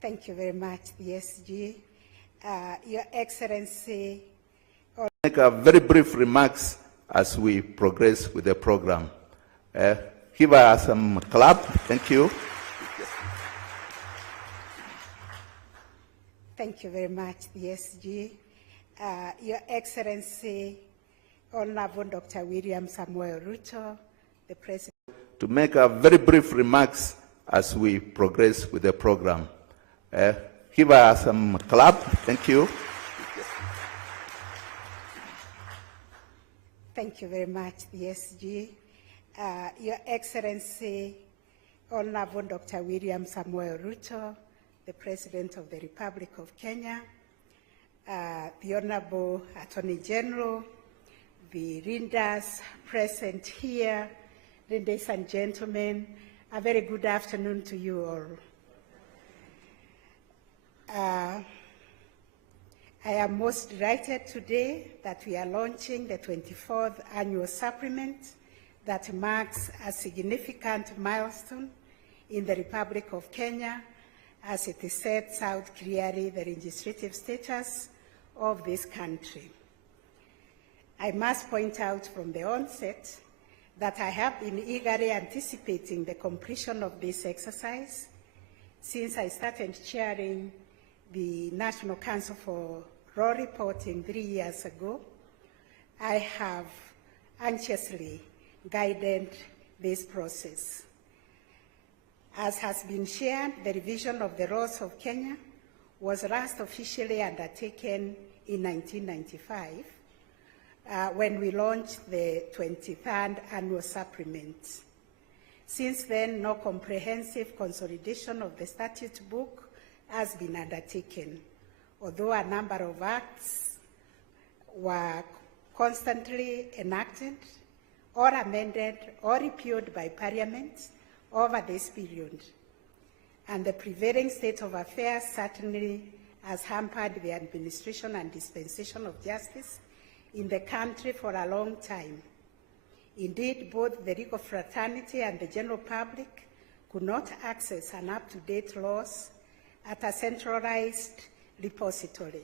Thank you very much, the SG. Your Excellency. Make a very brief remarks as we progress with the program. Give us some clap. Thank you. Thank you very much, the SG. Your Excellency, Honorable Dr. William Samuel Ruto, the President. To make a very brief remarks as we progress with the program. Give us some clap. Thank you. Thank you very much, the SG. Your Excellency, Honorable Dr. William Samuel Ruto, the President of the Republic of Kenya, the Honorable Attorney General, the Rindas present here, ladies and gentlemen, a very good afternoon to you all. I am most delighted today that we are launching the 24th annual supplement that marks a significant milestone in the Republic of Kenya as it sets out clearly the legislative status of this country. I must point out from the onset that I have been eagerly anticipating the completion of this exercise since I started chairing the National Council for Law Reporting 3 years ago. I have anxiously guided this process. As has been shared, the revision of the laws of Kenya was last officially undertaken in 1995 when we launched the 23rd annual supplement. Since then, no comprehensive consolidation of the statute book has been undertaken, although a number of acts were constantly enacted or amended or repealed by Parliament over this period. And the prevailing state of affairs certainly has hampered the administration and dispensation of justice in the country for a long time. Indeed, both the legal fraternity and the general public could not access an up-to-date laws at a centralized repository.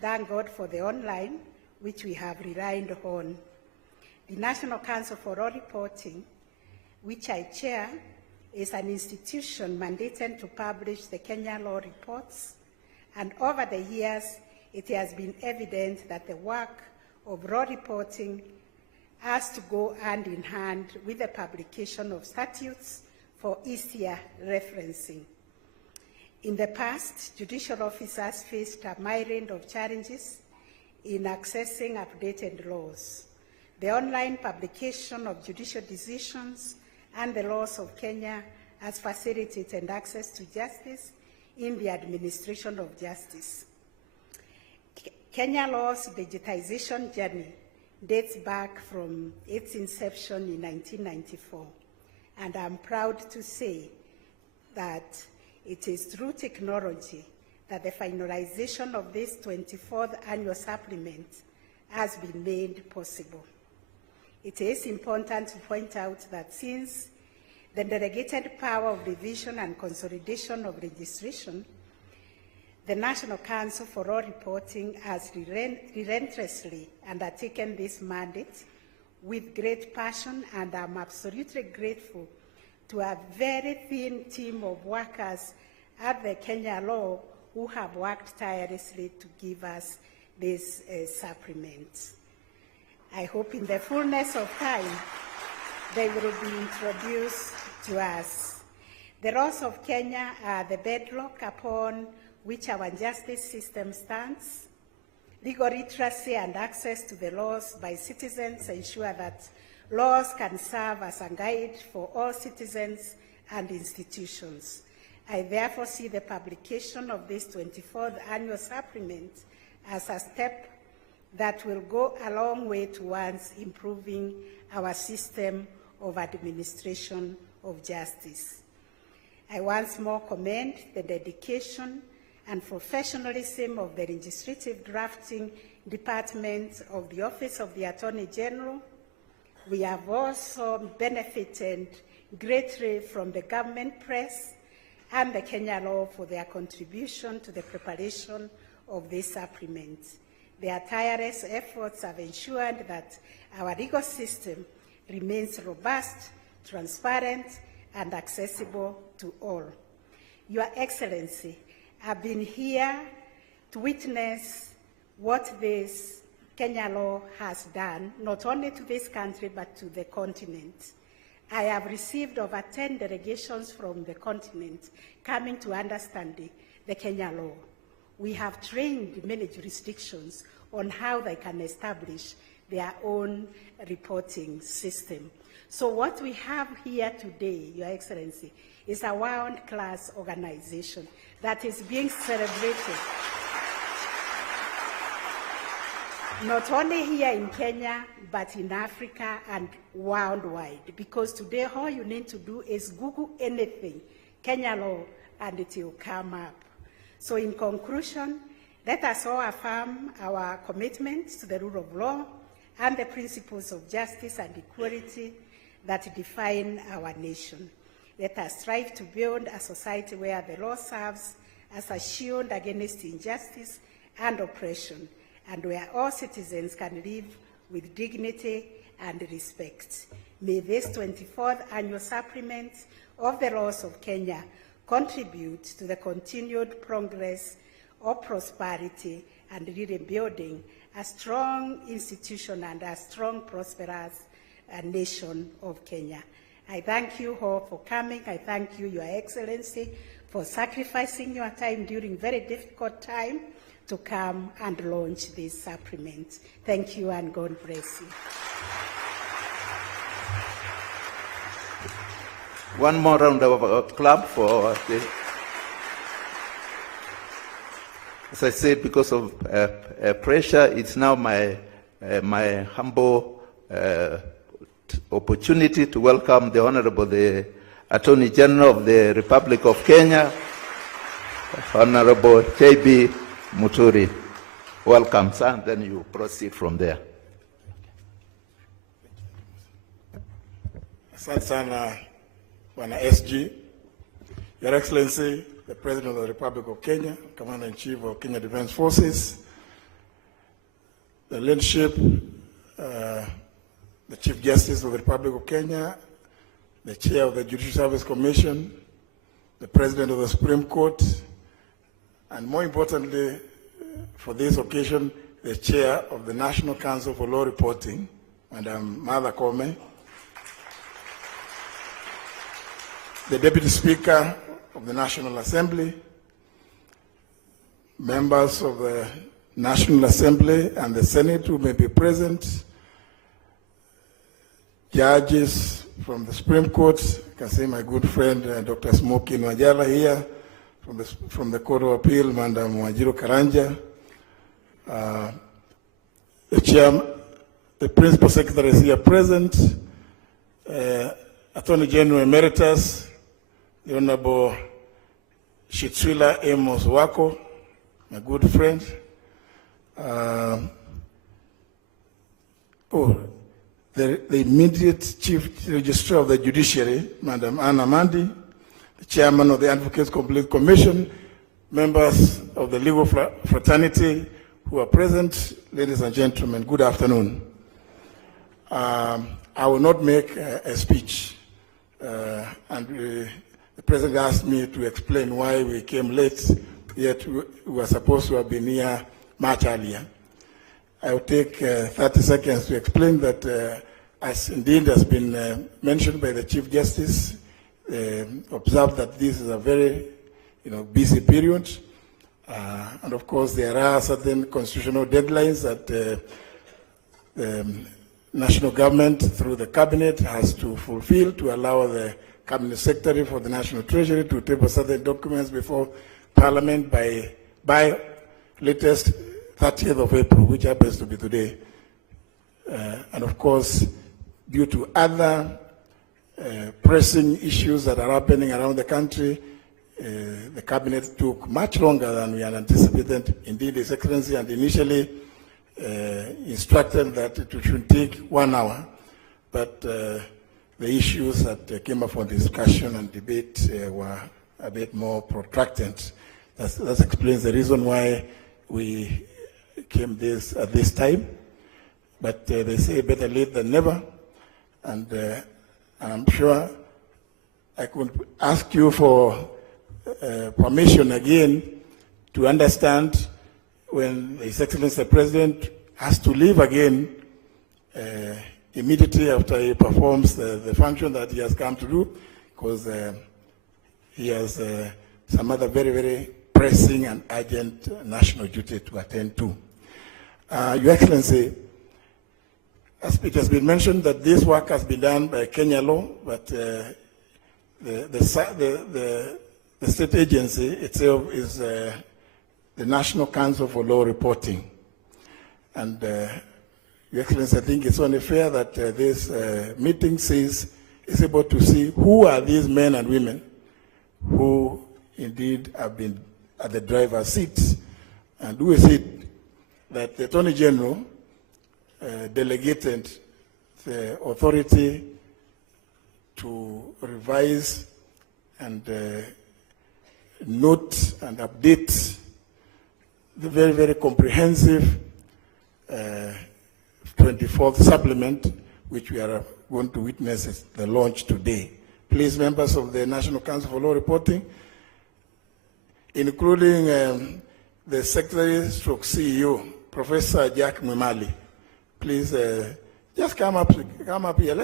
Thank God for the online, which we have relied on. The National Council for Law Reporting, which I chair, is an institution mandated to publish the Kenya law reports, and over the years, it has been evident that the work of law reporting has to go hand in hand with the publication of statutes for easier referencing. In the past, judicial officers faced a myriad of challenges in accessing updated laws. The online publication of judicial decisions and the laws of Kenya has facilitated access to justice in the administration of justice. Kenya law's digitization journey dates back from its inception in 1994, and I'm proud to say that it is through technology that the finalization of this 24th annual supplement has been made possible. It is important to point out that since the delegated power of revision and consolidation of registration, the National Council for Law Reporting has relentlessly undertaken this mandate with great passion, and I'm absolutely grateful to a very thin team of workers at the Kenya Law who have worked tirelessly to give us this supplement. I hope in the fullness of time they will be introduced to us. The laws of Kenya are the bedrock upon which our justice system stands. Legal literacy and access to the laws by citizens ensure that laws can serve as a guide for all citizens and institutions. I therefore see the publication of this 24th annual supplement as a step that will go a long way towards improving our system of administration of justice. I once more commend the dedication and professionalism of the legislative drafting department of the Office of the Attorney General. We have also benefited greatly from the government press and the Kenya law for their contribution to the preparation of this supplement. Their tireless efforts have ensured that our legal system remains robust, transparent, and accessible to all. Your Excellency, I've been here to witness what this Kenya law has done, not only to this country, but to the continent. I have received over 10 delegations from the continent coming to understand the Kenya law. We have trained many jurisdictions on how they can establish their own reporting system. So what we have here today, Your Excellency, is a world-class organization that is being celebrated not only here in Kenya, but in Africa and worldwide. Because today all you need to do is Google anything, Kenya law, and it will come up. So in conclusion, let us all affirm our commitment to the rule of law and the principles of justice and equality that define our nation. Let us strive to build a society where the law serves as a shield against injustice and oppression, and where all citizens can live with dignity and respect. May this 24th annual supplement of the laws of Kenya contribute to the continued progress of prosperity and really building a strong institution and a strong, prosperous nation of Kenya. I thank you all for coming. I thank you, Your Excellency, for sacrificing your time during very difficult time to come and launch this supplement. Thank you and God bless you. One more round of applause for the, as I said, because of pressure, it's now my humble opportunity to welcome the Honorable the Attorney General of the Republic of Kenya, Honorable J.B. Muturi. Welcome, sir, and then you proceed from there. Asante sana, Bwana SG, Your Excellency, the President of the Republic of Kenya, Commander-in-Chief of Kenya Defense Forces, the leadership, the Chief Justice of the Republic of Kenya, the Chair of the Judicial Service Commission, the President of the Supreme Court, and more importantly, for this occasion, the Chair of the National Council for Law Reporting, Madam Martha Koome, the Deputy Speaker of the National Assembly, members of the National Assembly and the Senate who may be present, judges from the Supreme Court. I can see my good friend Dr. Smoky Nwajala here, from the Court of Appeal, Madam Wajiro Karanja, the Chairman, the Principal Secretary is here present, Attorney General Emeritus, the Honorable Shitswila Amos Wako, my good friend. The immediate Chief Registrar of the Judiciary, Madam Anna Mandi, the Chairman of the Advocates Complete Commission, members of the legal fraternity who are present, ladies and gentlemen, good afternoon. I will not make a speech, and the President asked me to explain why we came late, yet we were supposed to have been here much earlier. I will take 30 seconds to explain that, as indeed has been mentioned by the Chief Justice, observe that this is a very busy period. And of course, there are certain constitutional deadlines that the national government, through the cabinet, has to fulfill to allow the cabinet secretary for the National Treasury to table certain documents before Parliament by latest 30th of April, which happens to be today. And of course, due to other pressing issues that are happening around the country, the cabinet took much longer than we had anticipated. Indeed, His Excellency had initially instructed that it should take 1 hour, but the issues that came up for discussion and debate were a bit more protracted. That explains the reason why we came at this time. But they say better late than never. And I'm sure I could ask you for permission again to understand when His Excellency the President has to leave again immediately after he performs the function that he has come to do, because he has some other very, very pressing and urgent national duty to attend to. Your Excellency, as it has been mentioned that this work has been done by Kenya law, but the state agency itself is the National Council for Law Reporting. And Your Excellency, I think it's only fair that this meeting is able to see who are these men and women who indeed have been at the driver's seats, and who is it that the Attorney General delegated the authority to revise and note and update the very, very comprehensive 24th supplement, which we are going to witness the launch today. Please, members of the National Council for Law Reporting, including the Secretary/CEO, Professor Jack Mwimali, please just come up here.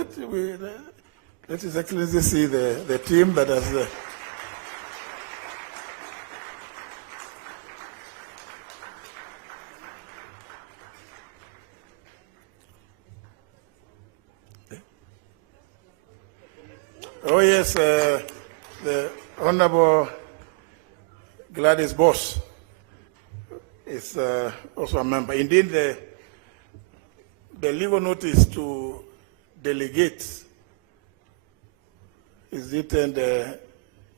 Let His Excellency see the team that has. Oh yes, the Honorable Gladys Boss is also a member. Indeed, the legal notice to delegate is written,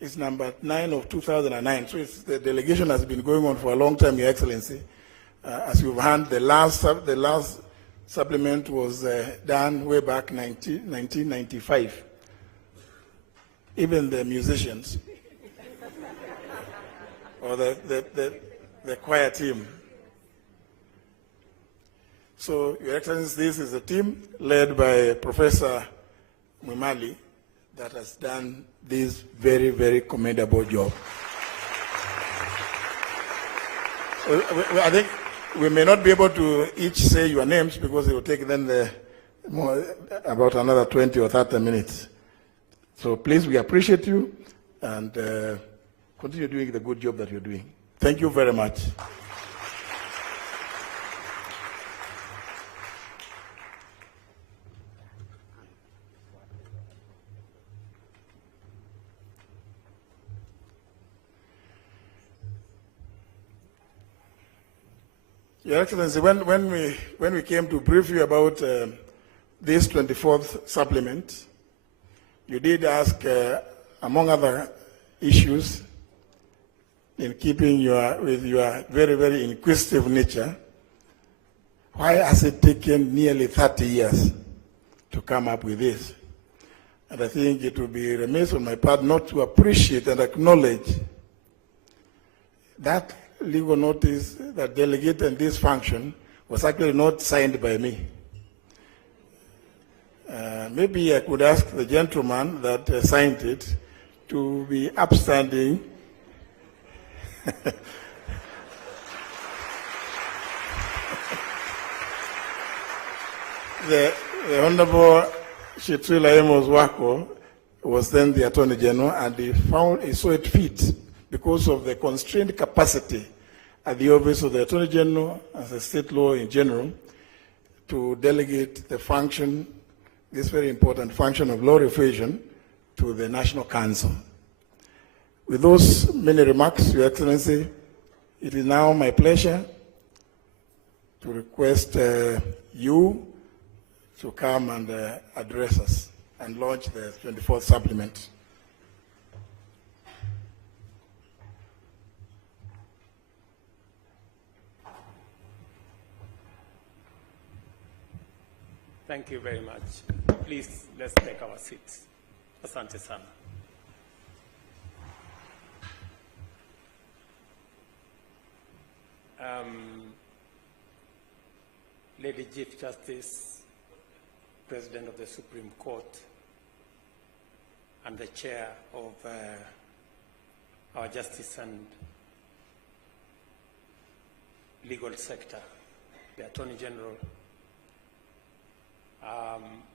is number 9 of 2009. So the delegation has been going on for a long time, Your Excellency. As you've heard, the last supplement was done way back 1995. Even the musicians or the choir team. So, Your Excellency, this is a team led by Professor Mwimali that has done this very, very commendable job. I think we may not be able to each say your names because it will take then about another 20 or 30 minutes. So please, we appreciate you and continue doing the good job that you're doing. Thank you very much. Your Excellency, when we came to brief you about this 24th supplement, you did ask, among other issues, in keeping with your very, very inquisitive nature, why has it taken nearly 30 years to come up with this? And I think it would be remiss on my part not to appreciate and acknowledge that legal notice that delegated this function was actually not signed by me. Maybe I could ask the gentleman that signed it to be upstanding. The Honorable Shitwila Amos Wako was then the Attorney General, and he saw it fit because of the constrained capacity at the office of the Attorney General as a state law in general to delegate the function, this very important function of law revision, to the National Council. With those many remarks, Your Excellency, it is now my pleasure to request you to come and address us and launch the 24th supplement. Thank you very much. Please, let's take our seats. Asante sana. Lady Chief Justice, President of the Supreme Court, and the Chair of our Justice and Legal Sector, the Attorney General,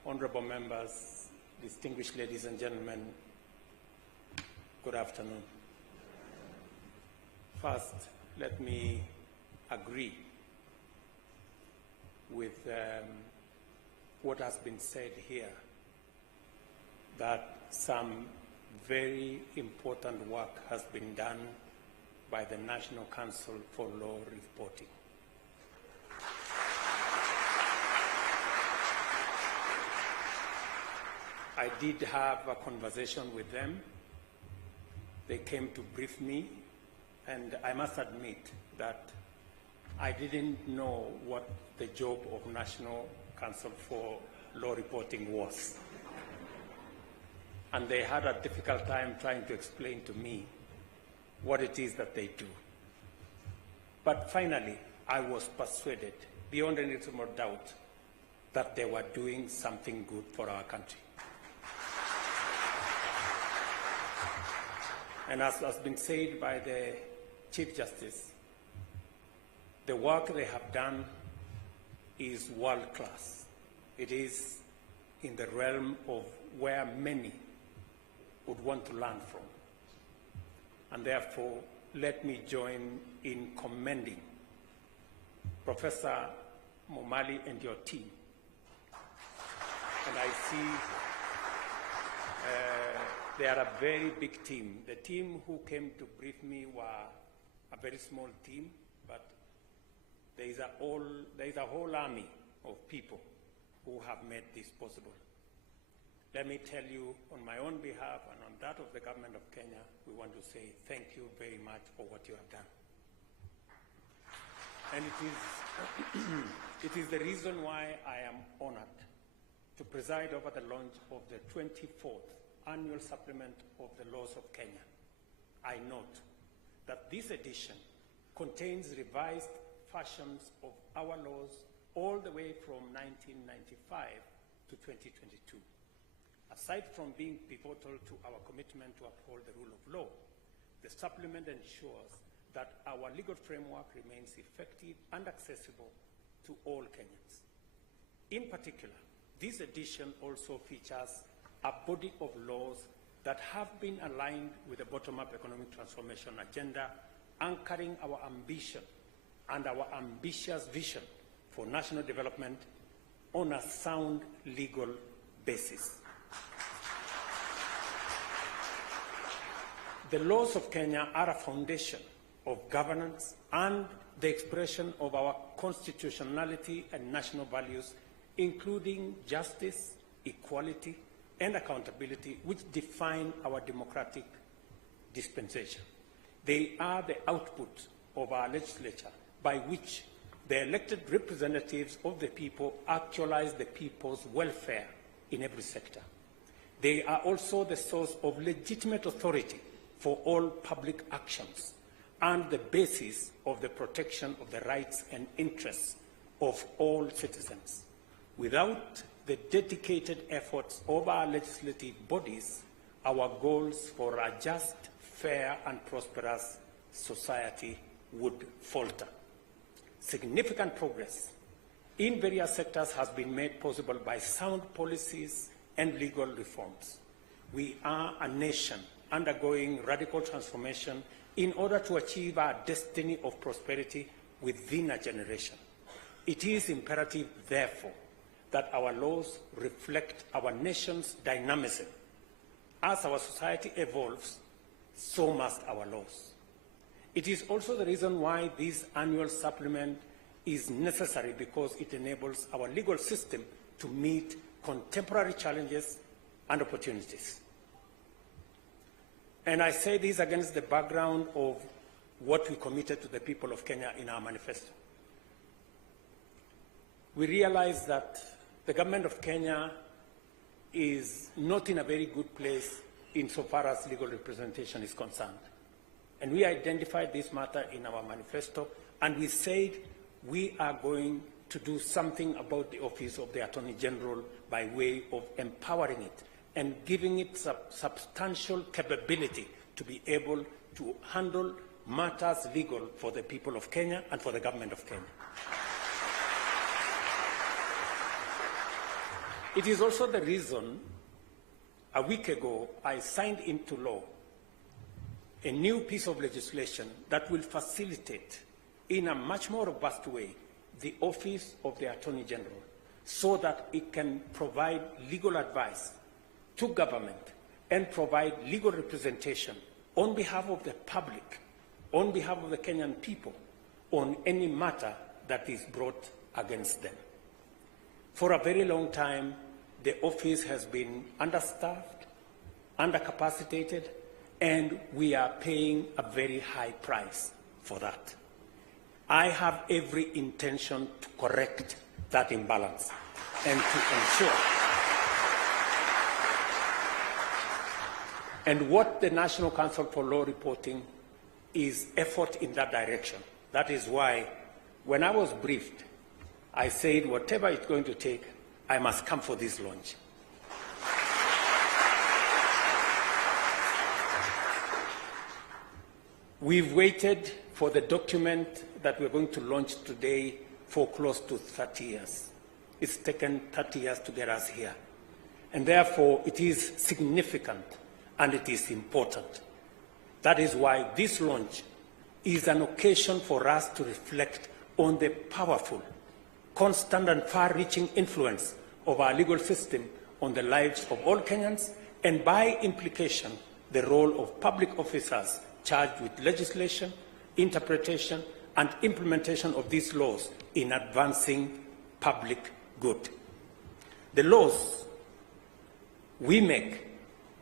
honorable members, distinguished ladies and gentlemen, good afternoon. First, let me agree with what has been said here, that some very important work has been done by the National Council for Law Reporting. I did have a conversation with them. They came to brief me, and I must admit that I didn't know what the job of National Council for Law Reporting was. And they had a difficult time trying to explain to me what it is that they do. But finally, I was persuaded, beyond any reasonable doubt, that they were doing something good for our country. And as has been said by the Chief Justice, the work they have done is world-class. It is in the realm of where many would want to learn from. And therefore, let me join in commending Professor Momali and your team. And I see they are a very big team. The team who came to brief me were a very small team, but there is a whole army of people who have made this possible. Let me tell you, on my own behalf and on that of the government of Kenya, we want to say thank you very much for what you have done. And it is the reason why I am honored to preside over the launch of the 24th annual supplement of the laws of Kenya. I note that this edition contains revised versions of our laws all the way from 1995 to 2022. Aside from being pivotal to our commitment to uphold the rule of law, the supplement ensures that our legal framework remains effective and accessible to all Kenyans. In particular, this edition also features a body of laws that have been aligned with the bottom-up economic transformation agenda, anchoring our ambition and our ambitious vision for national development on a sound legal basis. The laws of Kenya are a foundation of governance and the expression of our constitutionality and national values, including justice, equality, and accountability, which define our democratic dispensation. They are the output of our legislature, by which the elected representatives of the people actualize the people's welfare in every sector. They are also the source of legitimate authority for all public actions and the basis of the protection of the rights and interests of all citizens. Without the dedicated efforts of our legislative bodies, our goals for a just, fair, and prosperous society would falter. Significant progress in various sectors has been made possible by sound policies and legal reforms. We are a nation undergoing radical transformation in order to achieve our destiny of prosperity within a generation. It is imperative, therefore, that our laws reflect our nation's dynamism. As our society evolves, so must our laws. It is also the reason why this annual supplement is necessary, because it enables our legal system to meet contemporary challenges and opportunities. And I say this against the background of what we committed to the people of Kenya in our manifesto. We realize that the government of Kenya is not in a very good place insofar as legal representation is concerned. And we identified this matter in our manifesto, and we said we are going to do something about the Office of the Attorney General by way of empowering it and giving it substantial capability to be able to handle matters legal for the people of Kenya and for the government of Kenya. It is also the reason a week ago I signed into law a new piece of legislation that will facilitate in a much more robust way the Office of the Attorney General so that it can provide legal advice to government and provide legal representation on behalf of the public, on behalf of the Kenyan people, on any matter that is brought against them. For a very long time, the office has been understaffed, undercapacitated, and we are paying a very high price for that. I have every intention to correct that imbalance and to ensure. And what the National Council for Law Reporting is effort in that direction. That is why when I was briefed, I said, whatever it's going to take, I must come for this launch. We've waited for the document that we're going to launch today for close to 30 years. It's taken 30 years to get us here. And therefore, it is significant and it is important. That is why this launch is an occasion for us to reflect on the powerful, constant and far-reaching influence of our legal system on the lives of all Kenyans, and by implication, the role of public officers charged with legislation, interpretation, and implementation of these laws in advancing public good. The laws we make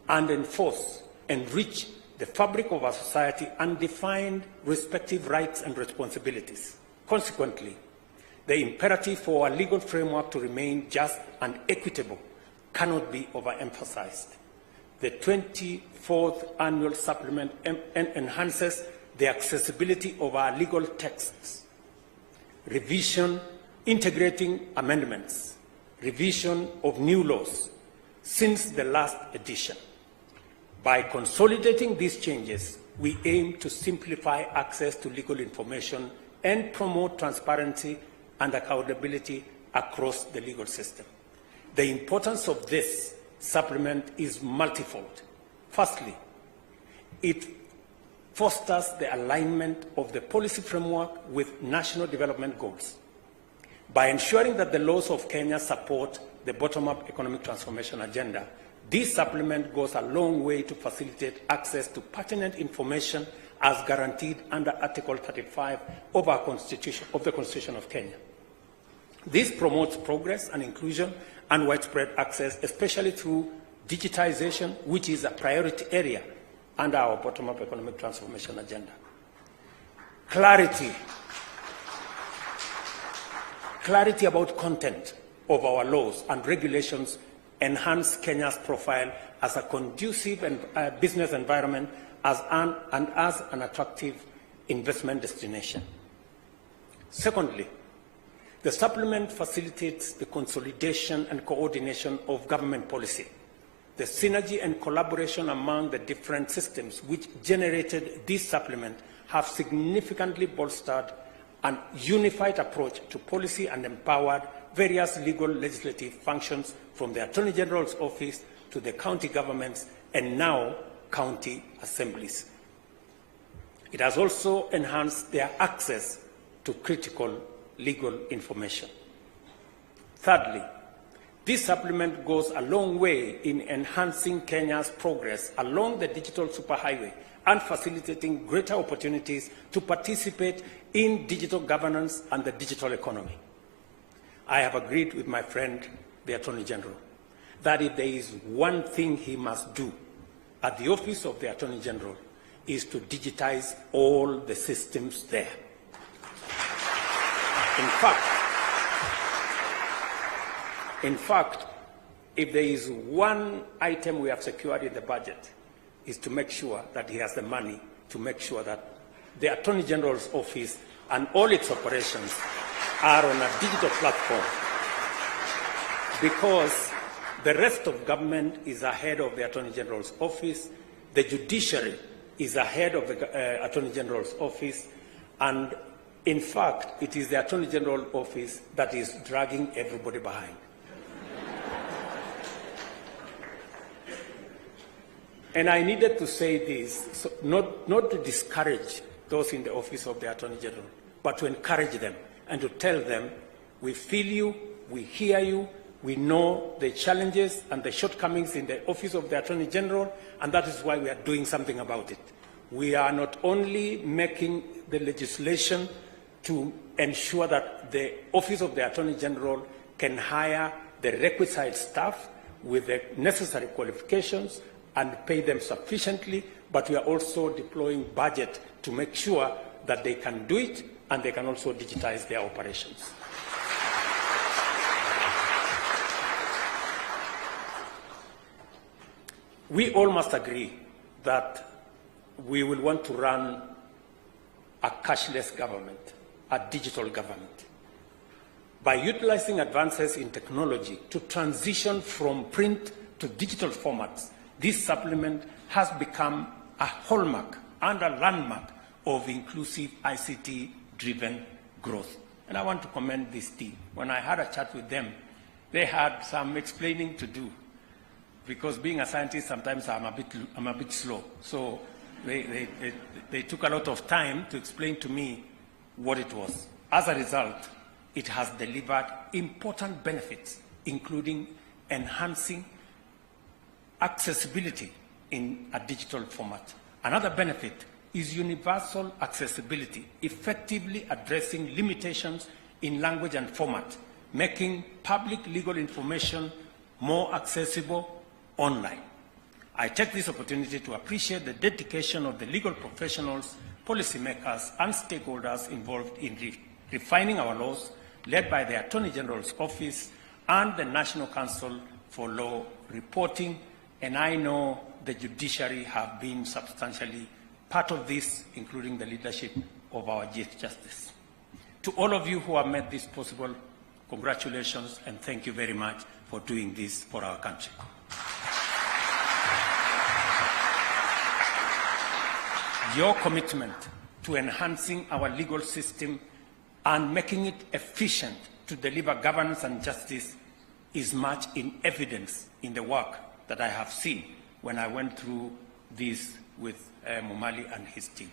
and enforce enrich the fabric of our society and define respective rights and responsibilities. Consequently, the imperative for our legal framework to remain just and equitable cannot be overemphasized. The 24th annual supplement enhances the accessibility of our legal texts, revision, integrating amendments, revision of new laws since the last edition. By consolidating these changes, we aim to simplify access to legal information and promote transparency and accountability across the legal system. The importance of this supplement is multifold. Firstly, it fosters the alignment of the policy framework with national development goals. By ensuring that the laws of Kenya support the bottom-up economic transformation agenda, this supplement goes a long way to facilitate access to pertinent information as guaranteed under Article 35 of the Constitution of Kenya. This promotes progress and inclusion and widespread access, especially through digitization, which is a priority area under our bottom-up economic transformation agenda. Clarity about content of our laws and regulations enhance Kenya's profile as a conducive business environment and as an attractive investment destination. Secondly, the supplement facilitates the consolidation and coordination of government policy. The synergy and collaboration among the different systems which generated this supplement have significantly bolstered an unified approach to policy and empowered various legal legislative functions from the Attorney General's office to the county governments and now county assemblies. It has also enhanced their access to critical legal information. Thirdly, this supplement goes a long way in enhancing Kenya's progress along the digital superhighway and facilitating greater opportunities to participate in digital governance and the digital economy. I have agreed with my friend, the Attorney General, that if there is one thing he must do at the Office of the Attorney General is to digitize all the systems there. In fact, if there is one item we have secured in the budget, is to make sure that he has the money to make sure that the Attorney General's office and all its operations are on a digital platform, because the rest of government is ahead of the Attorney General's office, the judiciary is ahead of the Attorney General's office, and in fact, it is the Attorney General's office that is dragging everybody behind. And I needed to say this, so not to discourage those in the office of the Attorney General, but to encourage them and to tell them, we feel you, we hear you, we know the challenges and the shortcomings in the office of the Attorney General, and that is why we are doing something about it. We are not only making the legislation to ensure that the office of the Attorney General can hire the requisite staff with the necessary qualifications and pay them sufficiently, but we are also deploying budget to make sure that they can do it and they can also digitize their operations. We all must agree that we will want to run a cashless government, a digital government. By utilizing advances in technology to transition from print to digital formats, this supplement has become a hallmark and a landmark of inclusive ICT-driven growth. And I want to commend this team. When I had a chat with them, they had some explaining to do, because being a scientist, sometimes I'm a bit slow. So they took a lot of time to explain to me what it was. As a result, it has delivered important benefits, including enhancing accessibility in a digital format. Another benefit is universal accessibility, effectively addressing limitations in language and format, making public legal information more accessible online. I take this opportunity to appreciate the dedication of the legal professionals, policymakers, and stakeholders involved in refining our laws, led by the Attorney General's Office and the National Council for Law Reporting, and I know the judiciary have been substantially part of this, including the leadership of our Chief Justice. To all of you who have made this possible, congratulations and thank you very much for doing this for our country. Your commitment to enhancing our legal system and making it efficient to deliver governance and justice is much in evidence in the work that I have seen when I went through this with Mumali and his team.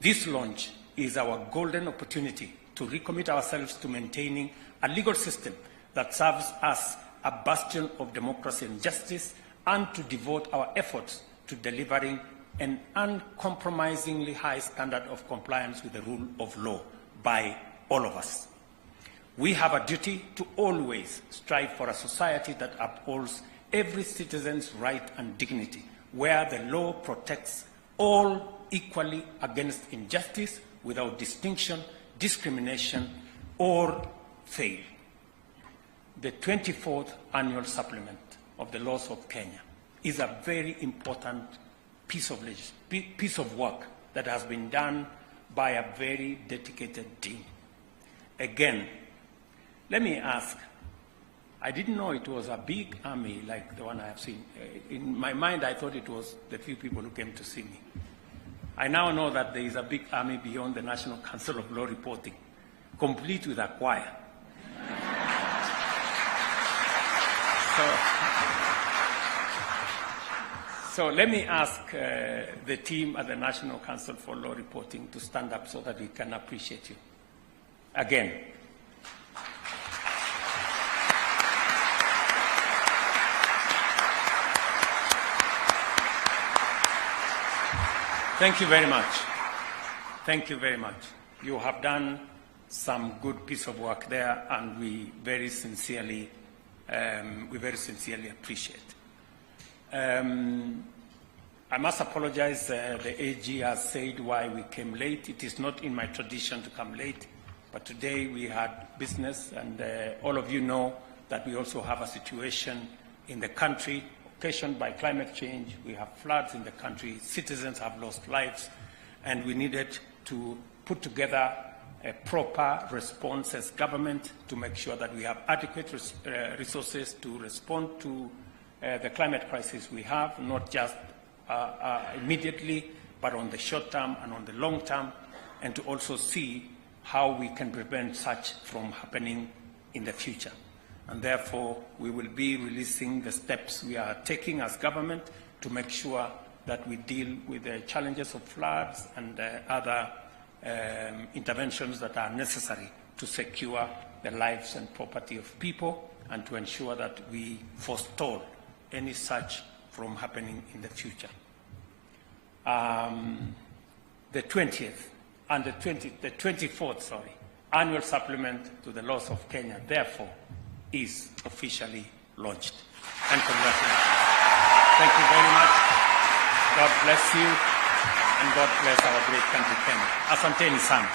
This launch is our golden opportunity to recommit ourselves to maintaining a legal system that serves as a bastion of democracy and justice, and to devote our efforts to delivering an uncompromisingly high standard of compliance with the rule of law by all of us. We have a duty to always strive for a society that upholds every citizen's right and dignity, where the law protects all equally against injustice without distinction, discrimination, or fail. The 24th annual supplement of the laws of Kenya is a very important piece of work that has been done by a very dedicated team. Again, let me ask, I didn't know it was a big army like the one I have seen. In my mind, I thought it was the few people who came to see me. I now know that there is a big army beyond the National Council of Law Reporting, complete with a choir. So let me ask the team at the National Council for Law Reporting to stand up so that we can appreciate you. Again. Thank you very much. Thank you very much. You have done some good piece of work there, and we very sincerely appreciate. I must apologize. The AG has said why we came late. It is not in my tradition to come late, but today we had business, and all of you know that we also have a situation in the country occasioned by climate change. We have floods in the country, citizens have lost lives, and we needed to put together a proper response as government to make sure that we have adequate resources to respond to the climate crisis we have, not just immediately, but on the short term and on the long term, and to also see how we can prevent such from happening in the future. And therefore, we will be releasing the steps we are taking as government to make sure that we deal with the challenges of floods and other interventions that are necessary to secure the lives and property of people and to ensure that we forestall any such from happening in the future. The 20th and the 24th, annual supplement to the laws of Kenya, therefore, is officially launched. And congratulations. Thank you very much. God bless you, and God bless our great country, Kenya. Asanteni sana.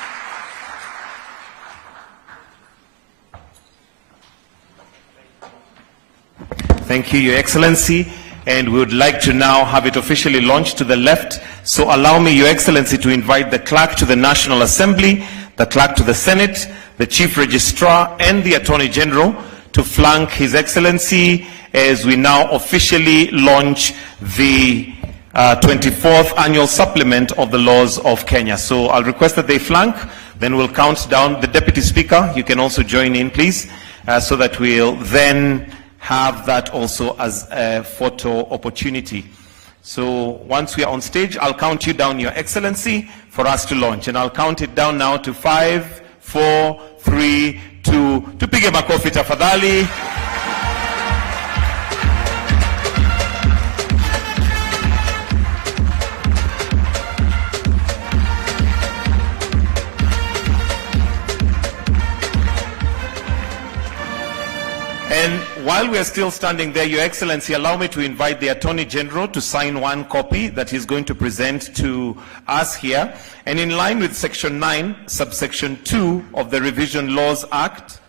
Thank you, Your Excellency. And we would like to now have it officially launched to the left. So allow me, Your Excellency, to invite the clerk to the National Assembly, the clerk to the Senate, the Chief Registrar, and the Attorney General to flank His Excellency as we now officially launch the 24th annual supplement of the laws of Kenya. So I'll request that they flank, then we'll count down. The Deputy Speaker, you can also join in, please, so that we'll then have that also as a photo opportunity. So once we are on stage, I'll count you down, Your Excellency, for us to launch. And I'll count it down now to 5, 4, 3, 2. Tupige makofi tafadhali. And while we are still standing there, Your Excellency, allow me to invite the Attorney General to sign one copy that he's going to present to us here. And in line with Section 9, Subsection 2 of the Revision Laws Act,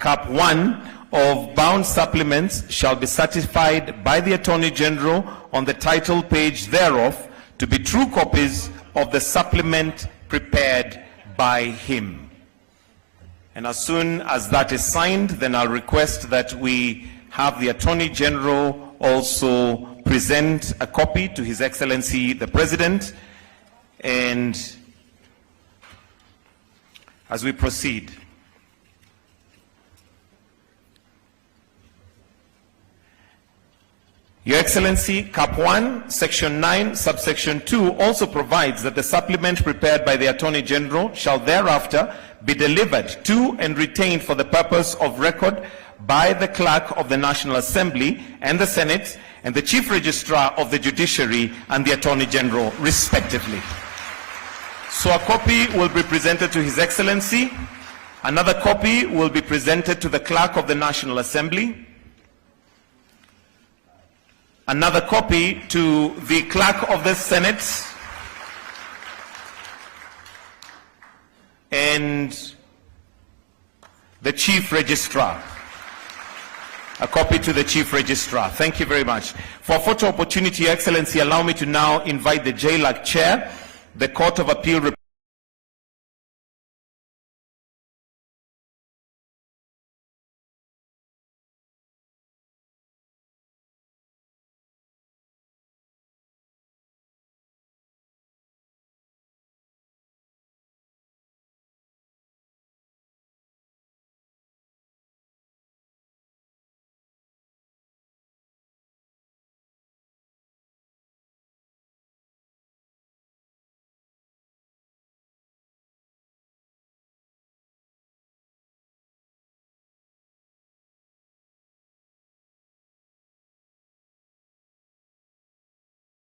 Cap 1 of bound supplements shall be certified by the Attorney General on the title page thereof to be true copies of the supplement prepared by him. And as soon as that is signed, then I'll request that we have the Attorney General also present a copy to His Excellency the President. And as we proceed, Your Excellency, Cap 1, Section 9, Subsection 2 also provides that the supplement prepared by the Attorney General shall thereafter be delivered to and retained for the purpose of record by the Clerk of the National Assembly and the Senate and the Chief Registrar of the Judiciary and the Attorney General, respectively. So a copy will be presented to His Excellency. Another copy will be presented to the Clerk of the National Assembly. Another copy to the Clerk of the Senate. And the Chief Registrar. A copy to the Chief Registrar. Thank you very much. For a photo opportunity, Your Excellency, allow me to now invite the JLAC Chair, the Court of Appeal